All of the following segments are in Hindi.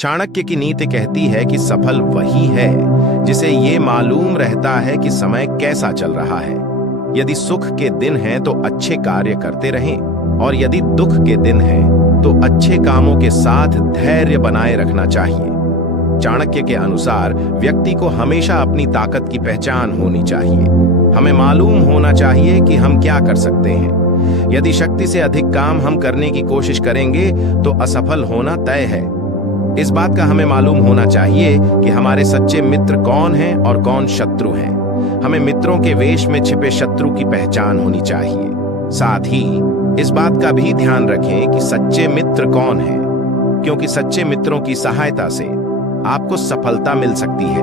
चाणक्य की नीति कहती है कि सफल वही है जिसे ये मालूम रहता है कि समय कैसा चल रहा है। यदि सुख के दिन हैं तो अच्छे कार्य करते रहें, और यदि दुख के दिन हैं तो अच्छे कामों के साथ धैर्य बनाए रखना चाहिए। चाणक्य के अनुसार व्यक्ति को हमेशा अपनी ताकत की पहचान होनी चाहिए। हमें मालूम होना चाहिए कि हम क्या कर सकते हैं। यदि शक्ति से अधिक काम हम करने की कोशिश करेंगे तो असफल होना तय है। इस बात का हमें मालूम होना चाहिए कि हमारे सच्चे मित्र कौन हैं और कौन शत्रु हैं। हमें मित्रों के वेश में छिपे शत्रु की पहचान होनी चाहिए। साथ ही इस बात का भी ध्यान रखें कि सच्चे मित्र कौन हैं, क्योंकि सच्चे मित्रों की सहायता से आपको सफलता मिल सकती है।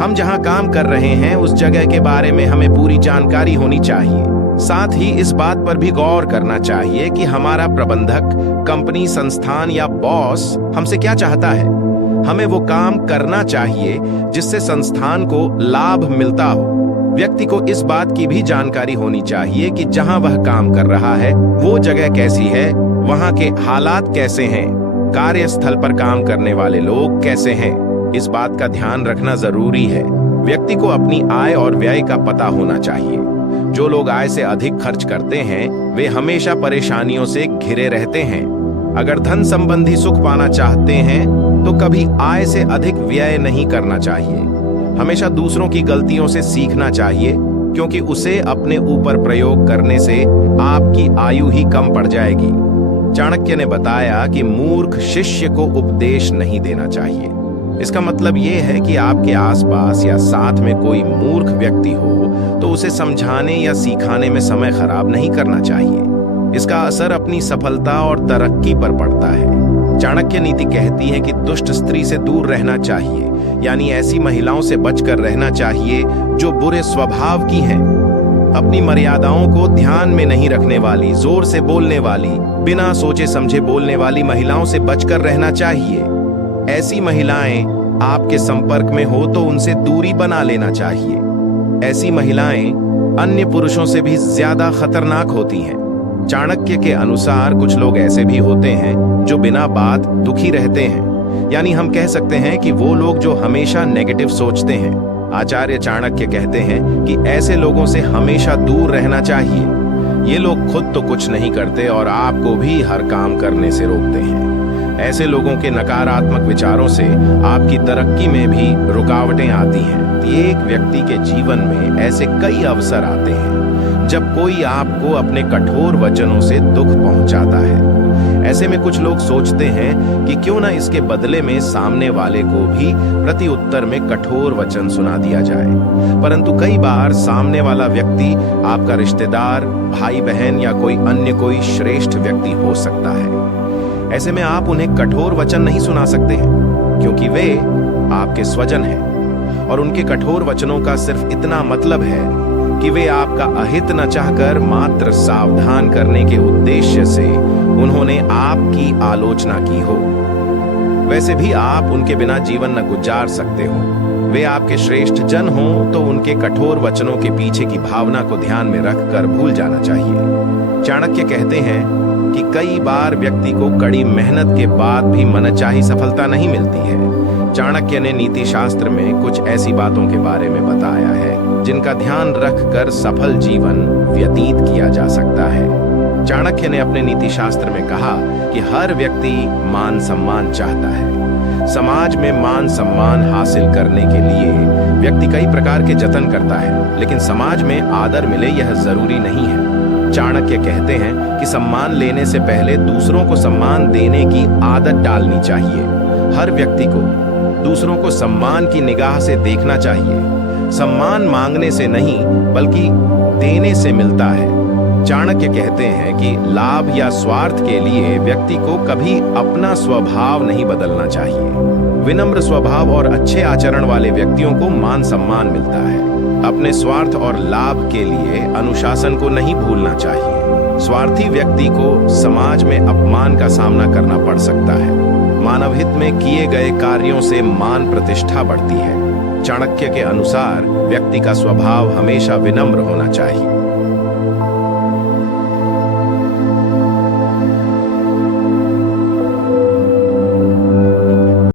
हम जहां काम कर रहे हैं उस जगह के बारे में हमें पूरी जानकारी होनी चाहिए। साथ ही इस बात पर भी गौर करना चाहिए कि हमारा प्रबंधक, कंपनी, संस्थान या बॉस हमसे क्या चाहता है। हमें वो काम करना चाहिए जिससे संस्थान को लाभ मिलता हो। व्यक्ति को इस बात की भी जानकारी होनी चाहिए कि जहां वह काम कर रहा है वो जगह कैसी है, वहां के हालात कैसे हैं, कार्यस्थल पर काम करने वाले लोग कैसे हैं। इस बात का ध्यान रखना जरूरी है। व्यक्ति को अपनी आय और व्यय का पता होना चाहिए। जो लोग आय से अधिक खर्च करते हैं वे हमेशा परेशानियों से घिरे रहते हैं। अगर धन संबंधी सुख पाना चाहते हैं तो कभी आय से अधिक व्यय नहीं करना चाहिए। हमेशा दूसरों की गलतियों से सीखना चाहिए, क्योंकि उसे अपने ऊपर प्रयोग करने से आपकी आयु ही कम पड़ जाएगी। चाणक्य ने बताया कि मूर्ख शिष्य को उपदेश नहीं देना चाहिए। इसका मतलब यह है कि आपके आसपास या साथ में कोई मूर्ख व्यक्ति हो तो उसे समझाने या सिखाने में समय खराब नहीं करना चाहिए। इसका असर अपनी सफलता और तरक्की पर पड़ता है। चाणक्य नीति कहती है कि दुष्ट स्त्री से दूर रहना चाहिए, यानी ऐसी महिलाओं से बचकर रहना चाहिए जो बुरे स्वभाव की हैं। अपनी मर्यादाओं को ध्यान में नहीं रखने वाली, जोर से बोलने वाली, बिना सोचे समझे बोलने वाली महिलाओं से बचकर रहना चाहिए। ऐसी महिलाएं आपके संपर्क में हो तो उनसे दूरी बना लेना चाहिए। ऐसी महिलाएं अन्य पुरुषों से भी ज्यादा खतरनाक होती हैं। चाणक्य के अनुसार कुछ लोग ऐसे भी होते हैं जो बिना बात दुखी रहते हैं, यानी हम कह सकते हैं कि वो लोग जो हमेशा नेगेटिव सोचते हैं। आचार्य चाणक्य कहते हैं कि ऐसे लोगों से हमेशा दूर रहना चाहिए। ये लोग खुद तो कुछ नहीं करते और आपको भी हर काम करने से रोकते हैं। ऐसे लोगों के नकारात्मक विचारों से आपकी तरक्की में भी रुकावटें आती हैं। एक व्यक्ति के जीवन में ऐसे कई अवसर आते हैं जब कोई आपको अपने कठोर वचनों से दुख पहुंचाता है। ऐसे में कुछ लोग सोचते हैं कि क्यों ना इसके बदले में सामने वाले को भी प्रति उत्तर में कठोर वचन सुना दिया जाए। परंतु कई बार सामने वाला व्यक्ति आपका रिश्तेदार, भाई बहन या कोई श्रेष्ठ व्यक्ति हो सकता है। ऐसे में आप उन्हें कठोर वचन नहीं सुना सकते हैं, क्योंकि वे आपके स्वजन हैं और उनके कठोर वचनों का सिर्फ इतना मतलब है कि वे आपका अहित न चाहकर मात्र सावधान करने के उद्देश्य से उन्होंने आपकी आलोचना की हो। वैसे भी आप उनके बिना जीवन न गुजार सकते हो। वे आपके श्रेष्ठ जन हों तो उनके कठोर वचनों के पीछे की भावना को ध्यान में रखकर भूल जाना चाहिए। चाणक्य कहते हैं कि कई बार व्यक्ति को कड़ी मेहनत के बाद भी मनचाही सफलता नहीं मिलती है। चाणक्य ने नीति शास्त्र में कुछ ऐसी बातों के बारे में बताया है जिनका ध्यान रखकर सफल जीवन व्यतीत किया जा सकता है। चाणक्य ने अपने नीति शास्त्र में कहा कि हर व्यक्ति मान सम्मान चाहता है। समाज में मान सम्मान हासिल करने के लिए व्यक्ति कई प्रकार के जतन करता है, लेकिन समाज में आदर मिले यह जरूरी नहीं है। चाणक्य कहते हैं कि सम्मान लेने से पहले दूसरों को सम्मान देने की आदत डालनी चाहिए। हर व्यक्ति को दूसरों को सम्मान की निगाह से देखना चाहिए। सम्मान मांगने से नहीं बल्कि देने से मिलता है। चाणक्य कहते हैं कि लाभ या स्वार्थ के लिए व्यक्ति को कभी अपना स्वभाव नहीं बदलना चाहिए। विनम्र स्वभाव और अच्छे आचरण वाले व्यक्तियों को मान सम्मान मिलता है। अपने स्वार्थ और लाभ के लिए अनुशासन को नहीं भूलना चाहिए। स्वार्थी व्यक्ति को समाज में अपमान का सामना करना पड़ सकता है। मानव हित में किए गए कार्यों से मान प्रतिष्ठा बढ़ती है। चाणक्य के अनुसार व्यक्ति का स्वभाव हमेशा विनम्र होना चाहिए।